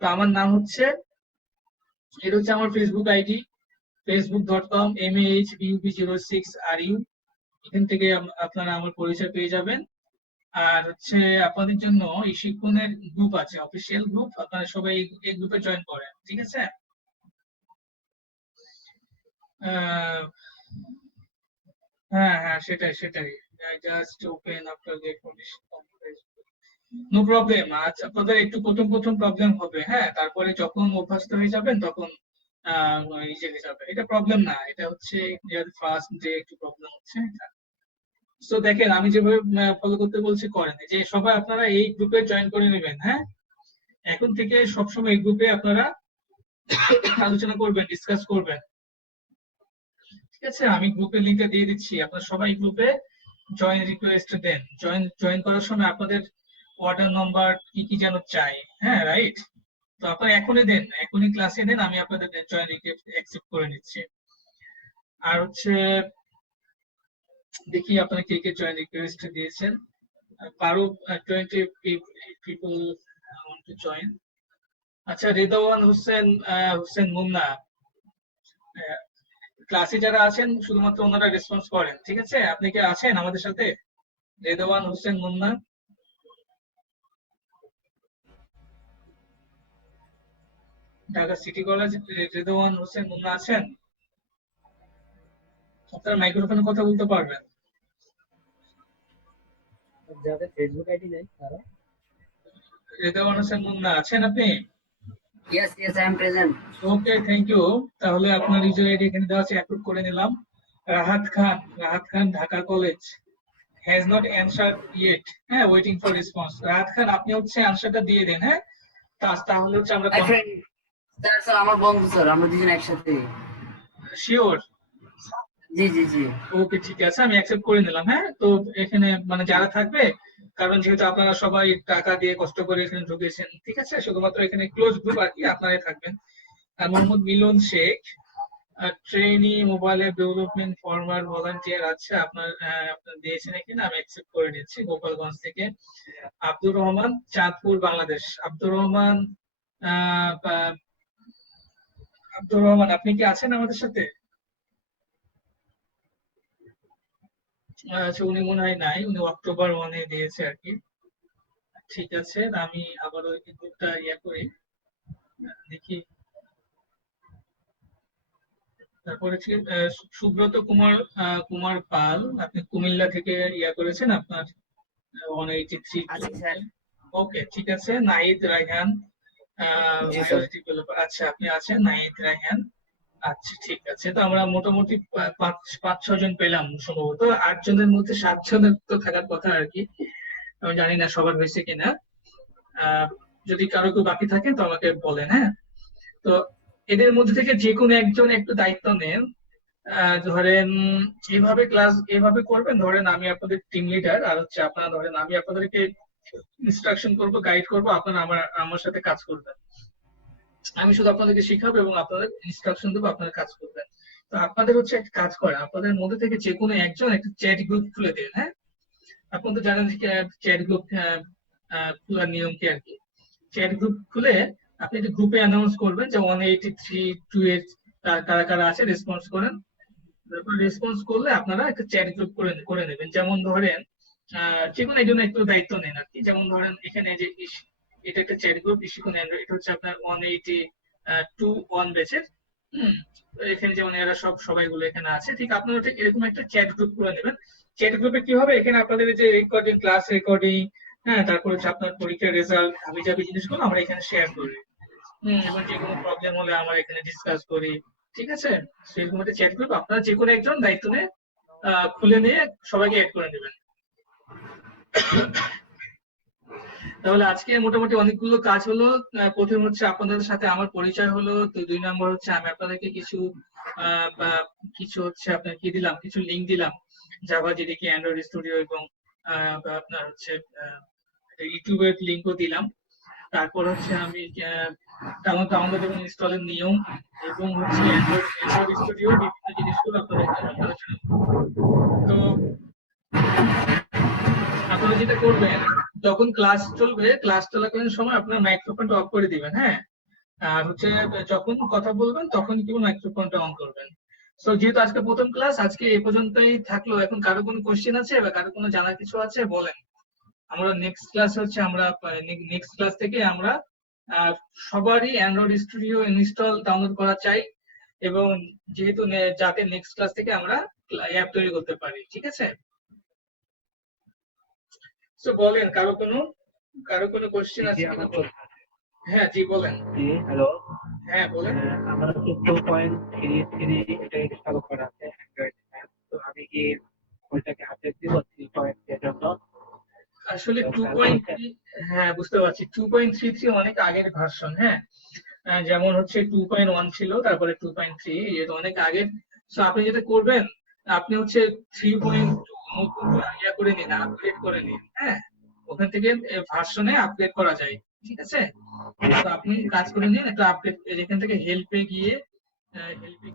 তো আমার নাম হচ্ছে, এটা হচ্ছে আমার ফেসবুক আইডি, facebook.com/mahbub06ru। এখান থেকে আপনারা আমার পরিচয় পেয়ে যাবেন। আর হচ্ছে আপনাদের জন্য এই শিক্ষণের গ্রুপ আছে, অফিসিয়াল গ্রুপ, আপনারা সবাই এই গ্রুপে জয়েন করেন, ঠিক আছে? হ্যাঁ হ্যাঁ, সেটাই সেটাই। Just open after gate permission. No problem. আচ্ছা, আপনাদের একটু প্রথম প্রথম প্রবলেম হবে, হ্যাঁ, তারপরে যখন অভ্যস্ত হয়ে যাবেন তখন ইজি হয়ে যাবে। এটা প্রবলেম না, এটা হচ্ছে ফার্স্ট যে একটু প্রবলেম হচ্ছে। তো দেখেন, আমি যেভাবে ফলো করতে বলছি করেন, যে সবাই আপনারা এই গ্রুপে জয়েন করে নেবেন, হ্যাঁ। এখন থেকে সবসময় এই গ্রুপে আপনারা আলোচনা করবেন, ডিসকাস করবেন, ঠিক আছে? আমি গ্রুপের লিংকটা দিয়ে দিচ্ছি, আপনারা সবাই গ্রুপে জয়েন রিকোয়েস্ট দেন। জয়েন করার সময় আপনাদের অর্ডার নাম্বার কি কি যেন চাই, হ্যাঁ, রাইট? তো আপনারা এখনই দেন, এখনই ক্লাসে দেন, আমি আপনাদের জয়েন রিকোয়েস্ট অ্যাকসেপ্ট করে নিচ্ছি। আর হচ্ছে দেখি আপনারা কে কে জয়েন রিকোয়েস্ট দিয়েছেন। 20 পিপল ওয়ান্ট টু জয়েন। আচ্ছা, রেদওয়ান হোসেন, হোসেন মুন্না, ক্লাসে যারা আছেন শুধুমাত্র ওনারা রেসপন্স করেন, ঠিক আছে? আপনি কি আছেন আমাদের সাথে? Redwan Hossain Munna, Dhaka city college. রেদওয়ান হোসেন মুন্না আছেন? আপনারা মাইক্রোফোনে কথা বলতে পারবেন। যাদের ফেসবুক আইডি নেই তারা। রেদওয়ান হোসেন মুন্না আছেন আপনি? Yes, yes, I am present. Okay, thank you. তাহলে আপনার ইউজার আইডি এখানে দেওয়া আছে, অ্যাপ্রুভ করে নিলাম। Rahat Khan, Dhaka college, has not answer yet, হ্যাঁ, waiting for response. Rahat Khan, আপনি হচ্ছে অ্যানসারটা দিয়ে দেন, হ্যাঁ। তাহলে হচ্ছে আমরা My friend, স্যার আমার বন্ধু স্যার, আমরা দুজন একসাথে। শিওর? জি জি জি। ওকে, ঠিক আছে, আমি অ্যাকসেপ্ট করে নিলাম, হ্যাঁ। তো এখানে মানে যারা থাকবে, কারণ যেহেতু আপনারা সবাই টাকা দিয়ে কষ্ট করে এখানে ঢুকেছেন, ঠিক আছে, শুধুমাত্র এখানে ক্লোজ গ্রুপ আর কি, আপনারাই থাকবেন। আর Mohammad Milon Sheikh, trainee mobile app development former volunteer, আচ্ছা, আপনার দিয়েছেন এখানে, আমি অ্যাকসেপ্ট করে নিচ্ছি, গোপালগঞ্জ থেকে। আব্দুর রহমান, চাঁদপুর, বাংলাদেশ। আহ, আহ, আব্দুর রহমান, আপনি কি আছেন আমাদের সাথে? আচ্ছা, উনি মনে হয় নাই, উনি অক্টোবর 1-এ দিয়েছে আর কি। ঠিক আছে, আমি আবারও এই গ্রুপটা করি, দেখি। তারপরে হচ্ছে সুব্রত কুমার পাল, আপনি কুমিল্লা থেকে করেছেন, আপনার 183। আছি স্যার। ওকে, ঠিক আছে। নাহিদ রায়হান, জি স্যার। iOS ডেভেলপার, আচ্ছা, আপনি আছেন নাহিদ রায়হান। আচ্ছা, ঠিক আছে, তো আমরা মোটামুটি পাঁচ ছয় জন পেলাম, সম্ভবত 8 জনের মধ্যে 7 জনের তো থাকার কথা আর কি। আমি জানি না সবার হয়েছে কিনা। আহ যদি কারো কেউ বাকি থাকে তো আমাকে বলেন, হ্যাঁ। তো এদের মধ্যে থেকে যে কোনো একজন একটু দায়িত্ব নেন। ধরেন এভাবে করবেন, ধরেন আমি আপনাদের টিম লিডার, আর হচ্ছে আপনারা ধরেন আমি আপনাদেরকে ইনস্ট্রাকশন করব, গাইড করব, আপনারা আমার সাথে কাজ করবেন। আমি শুধু আপনাদেরকে শিখাবো এবং আপনাদের ইনস্ট্রাকশন দেবো, আপনারা কাজ করবেন। তো আপনাদের হচ্ছে একটা কাজ করেন, আপনাদের মধ্যে থেকে যে কোনো একজন একটা চ্যাট গ্রুপ খুলে দেন, হ্যাঁ। আপনি তো জানেন যে চ্যাট গ্রুপ খোলার নিয়ম কি আর কি। চ্যাট গ্রুপ খুলে আপনি একটা গ্রুপে অ্যানাউন্স করবেন যে 183 এর কারা কারা আছে, রেসপন্স করেন। তারপর রেসপন্স করলে আপনারা একটা চ্যাট গ্রুপ করে করে নেবেন। যেমন ধরেন যে কোনো একজন একটু দায়িত্ব নেন আর কি। যেমন ধরেন এখানে যে এটা একটা চ্যাট গ্রুপ, ইস্যু অ্যান্ড্রয়েড, এটা হচ্ছে আপনার 182 ব্যাচের। হম। তো এখানে যেমন এরা সবাইগুলো এখানে আছে, ঠিক আপনারা ঠিক এরকম একটা চ্যাট গ্রুপ করে নেবেন। চ্যাট গ্রুপে কি হবে, এখানে আপনাদের যে রেকর্ডিং, ক্লাস রেকর্ডিং, হ্যাঁ, তারপর হচ্ছে আপনার পরীক্ষার রেজাল্ট, আমি যাবি জিনিসগুলো আমরা এখানে শেয়ার করি। এবং যে কোনো প্রবলেম হলে আমরা এখানে ডিসকাস করি, ঠিক আছে? সেরকম একটা চ্যাট গ্রুপ আপনারা যে কোনো একজন দায়িত্ব নিয়ে খুলে নিয়ে সবাইকে অ্যাড করে নেবেন। তাহলে আজকে মোটামুটি অনেকগুলো কাজ হলো। প্রথম হচ্ছে আপনাদের সাথে আমার পরিচয় হলো, তো 2 নম্বর হচ্ছে আমি আপনাদেরকে কিছু হচ্ছে আপনার কি দিলাম, কিছু লিঙ্ক দিলাম, জাভা জেডিকে, অ্যান্ড্রয়েড স্টুডিও, এবং আপনার হচ্ছে ইউটিউবের লিঙ্কও দিলাম। তারপর হচ্ছে আমি ডাউনলোড এবং ইনস্টলের নিয়ম, এবং হচ্ছে অ্যান্ড্রয়েড স্টুডিও বিভিন্ন জিনিসগুলো আপনাদেরকে আলোচনা করব। তো আপনারা যেটা করবেন, যখন ক্লাস চলবে, ক্লাস চলাকালীন সময় আপনার মাইক্রোফোনটা অফ করে দিবেন, হ্যাঁ। আর হচ্ছে যখন কথা বলবেন তখন কিন্তু মাইক্রোফোনটা অন করবেন। তো যেহেতু আজকে প্রথম ক্লাস, আজকে এ পর্যন্তই থাকলো। এখন কারো কোনো কোশ্চেন আছে বা কারো কোনো জানার কিছু আছে বলেন। আমরা নেক্সট ক্লাস হচ্ছে আমরা নেক্সট ক্লাস থেকে আমরা আহ, সবারই অ্যান্ড্রয়েড স্টুডিও ইনস্টল ডাউনলোড করা চাই, এবং যেহেতু যাতে নেক্সট ক্লাস থেকে আমরা অ্যাপ তৈরি করতে পারি, ঠিক আছে? তো বলেন, কারো কোনো কোশ্চেন জি, আছে কিনা আমার বলেন। প্রশ্ন আছে। হ্যাঁ, জি বলেন। জি, হ্যালো। হ্যাঁ, বলেন। আমার হচ্ছে 2.33 এটা ইনস্টল করা আছে অ্যান্ড্রয়েড অ্যাপ। তো আমি কি ওইটাকে আপডেট দিব 3 এর জন্য? আসলে তো টু তারপর পয়েন্ট হচ্ছে থ্রি হ্যাঁ, বুঝতে পারছি। 2.33 অনেক আগের ভার্সন, হ্যাঁ। যেমন হচ্ছে 2.1 ছিল, তারপরে 2.3, এটা অনেক আগের। তো আপনি যেটা করবেন, আপনি হচ্ছে 3.2 নতুন ইয়া করে নিন, আপগ্রেড করে নিন, হ্যাঁ। ওখান থেকে ভার্সনে আপগ্রেড করা যায়, ঠিক আছে? তো আপনি কাজ করে নিন, একটা আপডেট, এখান থেকে হেল্পে গিয়ে হেল্পে